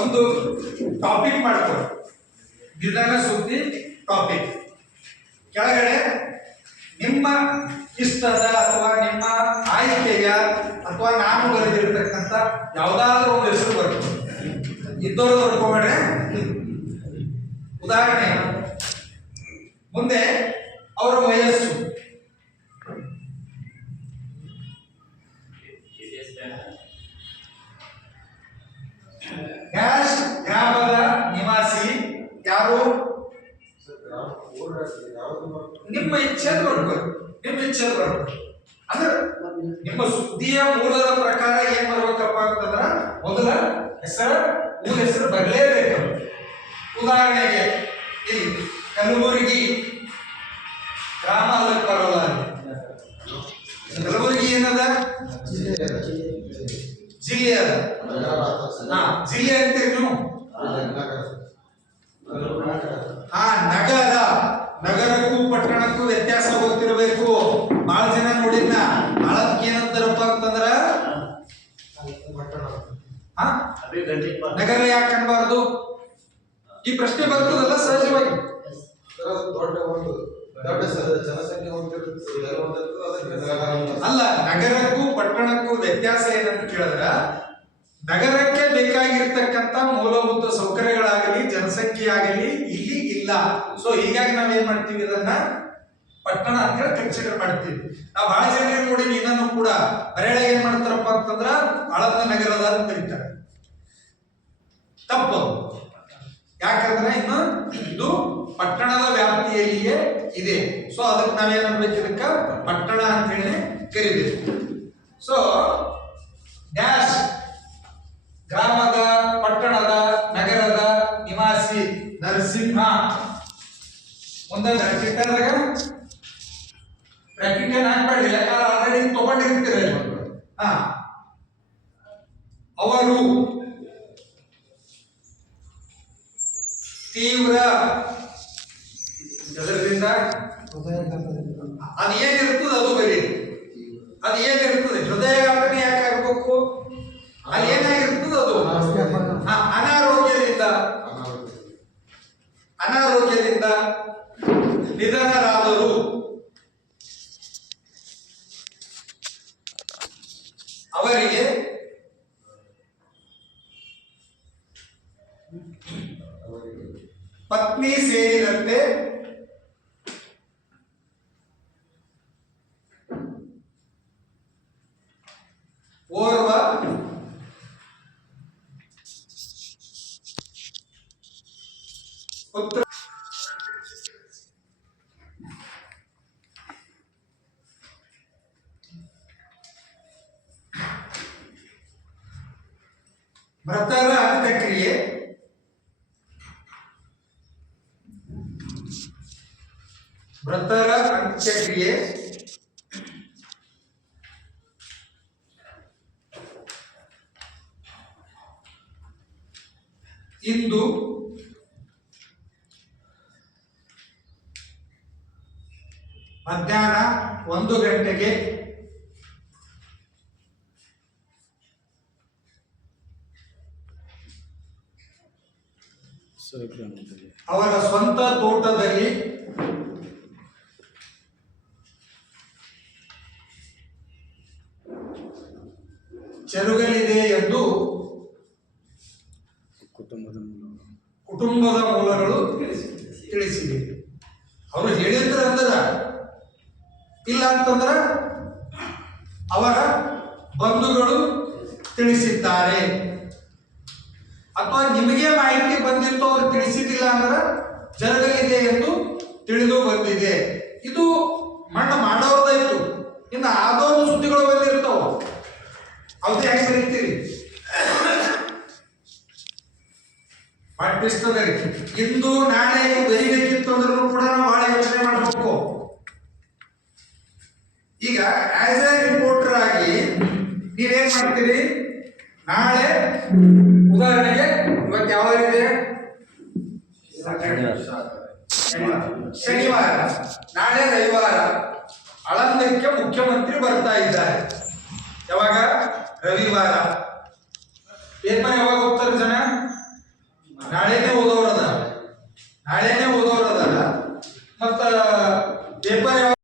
ಒಂದು ಟಾಪಿಕ್ ಮಾಡ್ಕೊಳ್ಳಿ. ವಿಧಾನ ಸುದ್ದಿ ಟಾಪಿಕ್ ಕೆಳಗಡೆ ನಿಮ್ಮ ಇಷ್ಟದ ಅಥವಾ ನಿಮ್ಮ ಆಯ್ಕೆಯ ಅಥವಾ ನಾನು ಬರೆದಿರ್ತಕ್ಕಂಥ ಯಾವುದಾದ್ರೂ ಒಂದು ಹೆಸರು ಬರ್ತದೆ. ಇದ್ದವರು ಬರ್ಕೊಂಡ್ರೆ ಉದಾಹರಣೆ ಮುಂದೆ ಅವರ ವಯಸ್ಸು, ಡ್ಯಾಶ್ ಗ್ರಾಮದ ನಿವಾಸಿ ಯಾರು, ನಿಮ್ಮ ಇಚ್ಛೆ ಬರ್ಬೇಕು. ನಿಮ್ಮ ಇಚ್ಛೆ ಬರ್ಬೇಕು ಅಂದ್ರೆ ನಿಮ್ಮ ಸುದ್ದಿಯ ಮೂಲದ ಪ್ರಕಾರ ಏನ್ ಬರ್ಬೇಕಪ್ಪ ಅಂತಂದ್ರ ಮೊದಲ ಹೆಸರು ಊರ ಹೆಸರು ಬರಲೇಬೇಕು. ಉದಾಹರಣೆಗೆ ಇಲ್ಲಿ ಕಲಬುರಗಿ ಗ್ರಾಮ ಅದಕ್ಕೆ ಬರೋಲ್ಲ. ಕಲಬುರಗಿ ಏನದ ಜಿಲ್ಲೆ ಅದ. ಜಿಲ್ಲೆ ಅಂತೀರಿ ನೀವು. ನಗರ, ನಗರಕ್ಕೂ ಪಟ್ಟಣಕ್ಕೂ ವ್ಯತ್ಯಾಸ ಗೊತ್ತಿರಬೇಕು. ಬಹಳ ಜನ ನೋಡಿದ್ನ ಆಳಕ್ಕೆ ಏನಂತಾರಪ್ಪ ಅಂತಂದ್ರ ನಗರ ಯಾಕೆ ಅನ್ಬಾರ್ದು? ಈ ಪ್ರಶ್ನೆ ಬರ್ತದಲ್ಲ ಸಹಜವಾಗಿ. ಅಲ್ಲ, ನಗರಕ್ಕೂ ಪಟ್ಟಣಕ್ಕೂ ವ್ಯತ್ಯಾಸ ಏನಂತ ಕೇಳಿದ್ರ ನಗರಕ್ಕೆ ಬೇಕಾಗಿರ್ತಕ್ಕಂಥ ಮೂಲಭೂತ ಸೌಕರ್ಯಗಳಾಗಲಿ ಜನಸಂಖ್ಯೆ ಆಗಲಿ ಇಲ್ಲಿ ಇಲ್ಲ. ಸೊ ಹೀಗಾಗಿ ನಾವೇನ್ ಮಾಡ್ತೀವಿ, ಇದನ್ನ ಪಟ್ಟಣ ಅಂತ ಕನ್ಸಿಡರ್ ಮಾಡ್ತೀವಿ. ನಾವು ಬಹಳ ಜನ ನೋಡಿ ಇನ್ನೂ ಕೂಡ ಬರೆಯಳ ಏನ್ ಮಾಡ್ತಾರಪ್ಪ ಅಂತಂದ್ರ ಆಳಂದ ನಗರದ ಅಂತ ಕರೀತಾರೆ. ತಪ್ಪು. ಯಾಕಂದ್ರೆ ಇನ್ನು ಇದು ಪಟ್ಟಣದ ವ್ಯಾಪ್ತಿಯಲ್ಲಿಯೇ ಇದೆ. ಸೊ ಅದಕ್ಕೆ ನಾವೇನ್ ಮಾಡ್ಬೇಕು, ಇದಕ್ಕ ಪಟ್ಟಣ ಅಂತ ಹೇಳಿ ಕರಿಬೇಕು. ಸೊ ಡ್ಯಾಶ್ ಗ್ರಾಮದ, ಪಟ್ಟಣದ, ನಗರದ ನಿವಾಸಿ ನರಸಿಂಹ. ಮುಂದೆ ಬ್ರಾಕೆಟ್ ಏನ್ ಹಾಕ್ಬೇಡಿ, ಯಾಕಂದ್ರೆ ಆಲ್ರೆಡಿ ತಗೊಂಡಿರ್ತೀರ. ಅವರು ತೀವ್ರ ಅದರಿಂದ ಅದು ಏನಿರ್ತದೆ ಅದು ಬರೀ. ಅದು ಏನಿರ್ತದೆ ಹೃದಯಾಘಾತನೆ ಯಾಕೆ ಆಗ್ಬೇಕು, ಅಲ್ಲಿ ಏನಾಗಿರ್ತದೆ ಅದು ಅನಾರೋಗ್ಯದಿಂದ ನಿಧನರಾದರು. ಅವರಿಗೆ ಪತ್ನಿ ಸೇರಿದಂತೆ ಓರ್ವ ಪುತ್ರ ಮೃತರ ಅಂತ್ಯಕ್ರಿಯೆ ಇಂದು ಮಧ್ಯಾಹ್ನ 1 ಗಂಟೆಗೆ ಅವರ ಸ್ವಂತ ತೋಟದಲ್ಲಿ ಜರುಗಲಿದೆ ಎಂದು ಕುಟುಂಬದ ಮೂಲಗಳು ತಿಳಿಸಿವೆ. ಅವರು ಹೇಳಿದ್ರ ಅಂದ್ರ ಇಲ್ಲ ಅಂತಂದ್ರ ಅವರ ಬಂಧುಗಳು ತಿಳಿಸಿದ್ದಾರೆ, ಅಥವಾ ನಿಮಗೆ ಮಾಹಿತಿ ಬಂದಿತ್ತು ಅವರು ತಿಳಿಸಿದಿಲ್ಲ ಅಂದ್ರೆ ಜರುಗಲಿದೆ ಎಂದು ತಿಳಿದು ಬಂದಿದೆ. ಇದು ಮಣ್ಣು ಮಾಡೋದಾಯ್ತು. ಇನ್ನು ಆದೋದು ಸುದ್ದಿಗಳು ಬಂದಿರ್ತಾವ, ಅವ್ದು ಹೆಂಗ್ ಬರೀತೀರಿ? ಇಂದು ನಾಳೆ ಬರೀಬೇಕಿತ್ತು ಅಂದ್ರೂ ಕೂಡ ನಾವು ಬಹಳ ಯೋಚನೆ ಮಾಡಬೇಕು. ಈಗ ಆಸ್ ಎ ರಿಪೋರ್ಟರ್ ಆಗಿ ನೀವೇನ್ ಮಾಡ್ತೀರಿ? ನಾಳೆ ಉದಾಹರಣೆಗೆ ಇವತ್ತು ಯಾವ ಇದೆ? ಶನಿವಾರ. ನಾಳೆ ರವಿವಾರ. ಆಳಂದಕ್ಕೆ ಮುಖ್ಯಮಂತ್ರಿ ಬರ್ತಾ ಇದ್ದಾರೆ. ಯಾವಾಗ? ರವಿವಾರ. ಪೇಪರ್ ಯಾವಾಗ ಹೋಗ್ತಾರೆ ಜನ? ನಾಳೆನೇ ಹೋಗೋರದ ನಾಳೆನೇ